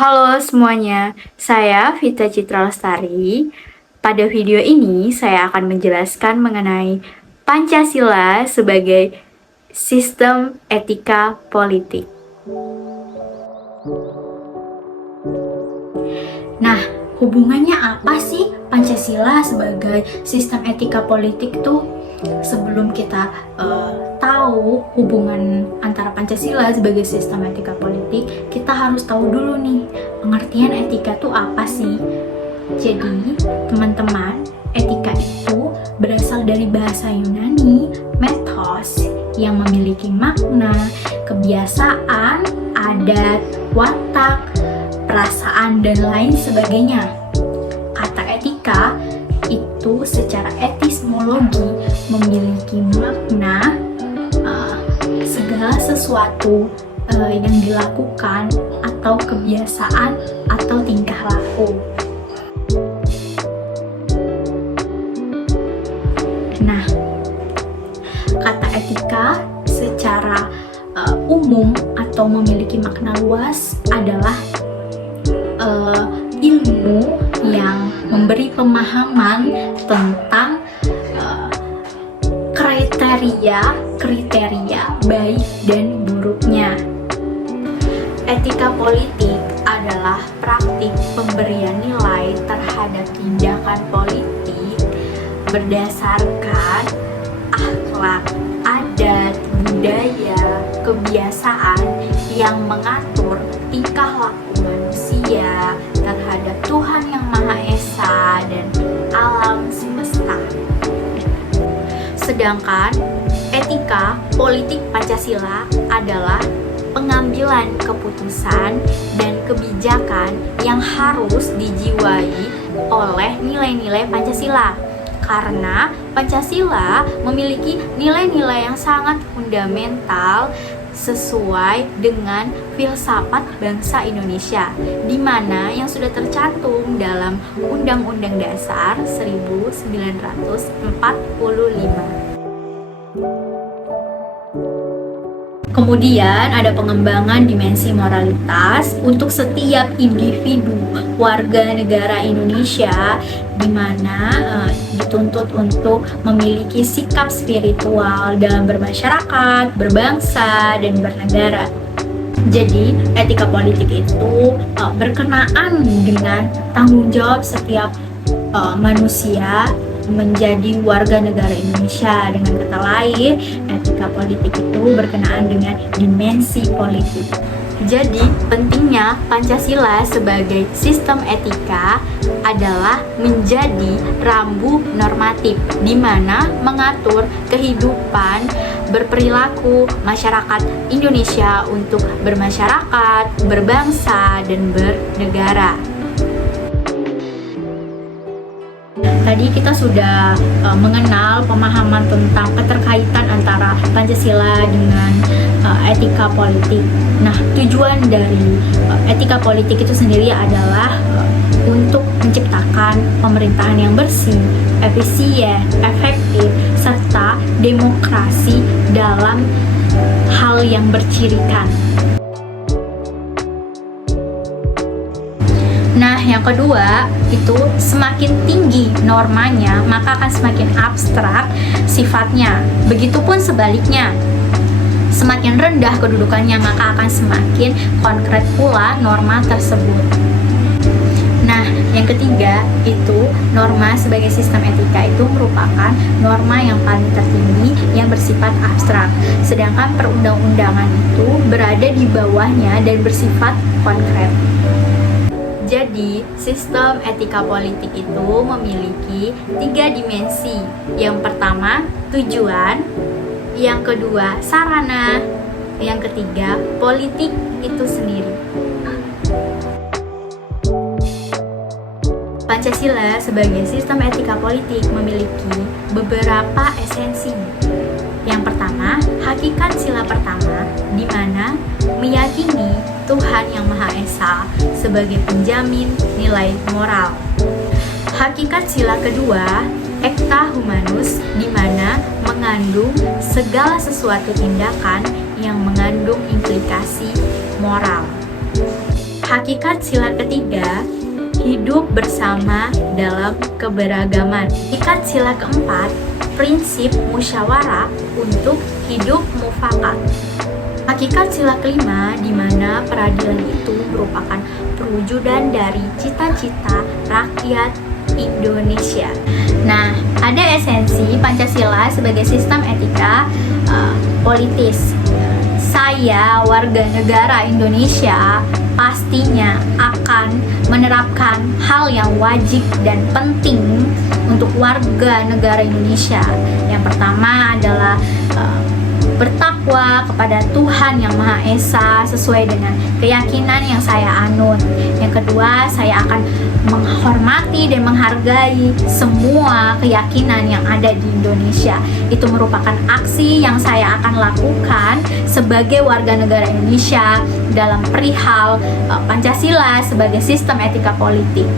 Halo semuanya, saya Vita Citra Lestari. Pada video ini saya akan menjelaskan mengenai Pancasila sebagai sistem etika politik. Nah, hubungannya apa sih Pancasila sebagai sistem etika politik tuh? Sebelum kita tahu hubungan antara Pancasila sebagai sistem etika politik, kita harus tahu dulu nih pengertian etika itu apa sih. Jadi teman-teman, etika itu berasal dari bahasa Yunani ethos yang memiliki makna kebiasaan, adat, watak, perasaan, dan lain sebagainya. Kata etika itu secara epistemologi memiliki makna segala sesuatu yang dilakukan atau kebiasaan atau tingkah laku. Nah, kata etika secara umum atau memiliki makna luas adalah ilmu yang memberi pemahaman tentang kriteria baik dan buruknya. Etika politik adalah praktik pemberian nilai terhadap tindakan politik berdasarkan akhlak, adat, budaya, kebiasaan yang mengatur tingkah laku manusia terhadap Tuhan Yang Maha Esa dan alam semesta. Sedangkan etika politik Pancasila adalah pengambilan keputusan dan kebijakan yang harus dijiwai oleh nilai-nilai Pancasila. Karena Pancasila memiliki nilai-nilai yang sangat fundamental sesuai dengan filsafat bangsa Indonesia, di mana yang sudah tercantum dalam Undang-Undang Dasar 1945. Kemudian ada pengembangan dimensi moralitas untuk setiap individu warga negara Indonesia, di mana dituntut untuk memiliki sikap spiritual dalam bermasyarakat, berbangsa, dan bernegara. Jadi, etika politik itu berkenaan dengan tanggung jawab setiap manusia menjadi warga negara Indonesia. Dengan kata lain, etika politik itu berkenaan dengan dimensi politik. Jadi, pentingnya Pancasila sebagai sistem etika adalah menjadi rambu normatif di mana mengatur kehidupan berperilaku masyarakat Indonesia untuk bermasyarakat, berbangsa, dan bernegara. Tadi kita sudah mengenal pemahaman tentang keterkaitan antara Pancasila dengan etika politik. Nah, tujuan dari etika politik itu sendiri adalah untuk menciptakan pemerintahan yang bersih, efisien, efektif, serta demokrasi dalam hal yang bercirikan. Nah, yang kedua, itu semakin tinggi normanya, maka akan semakin abstrak sifatnya. Begitupun sebaliknya, semakin rendah kedudukannya, maka akan semakin konkret pula norma tersebut. Nah, yang ketiga, itu norma sebagai sistem etika itu merupakan norma yang paling tertinggi yang bersifat abstrak. Sedangkan perundang-undangan itu berada di bawahnya dan bersifat konkret. Jadi, sistem etika politik itu memiliki 3 dimensi. Yang pertama, tujuan. Yang kedua, sarana. Yang ketiga, politik itu sendiri. Pancasila sebagai sistem etika politik memiliki beberapa esensi. Yang pertama, hakikat sila pertama, di mana meyakini Tuhan Yang Maha Esa sebagai penjamin nilai moral. Hakikat sila kedua, Ecta Humanus, di mana mengandung segala sesuatu tindakan yang mengandung implikasi moral. Hakikat sila ketiga, hidup bersama dalam keberagaman. Hakikat sila keempat, prinsip musyawarah untuk hidup mufakat. Hakikat sila kelima, di mana peradilan itu merupakan perwujudan dari cita-cita rakyat Indonesia. Nah, ada esensi Pancasila sebagai sistem etika politis. Saya, warga negara Indonesia, pastinya akan menerapkan hal yang wajib dan penting untuk warga negara Indonesia. Yang pertama adalah bertakwa kepada Tuhan Yang Maha Esa sesuai dengan keyakinan yang saya anut. Yang kedua, saya akan menghormati dan menghargai semua keyakinan yang ada di Indonesia. Itu merupakan aksi yang saya akan lakukan sebagai warga negara Indonesia dalam perihal Pancasila sebagai sistem etika politik.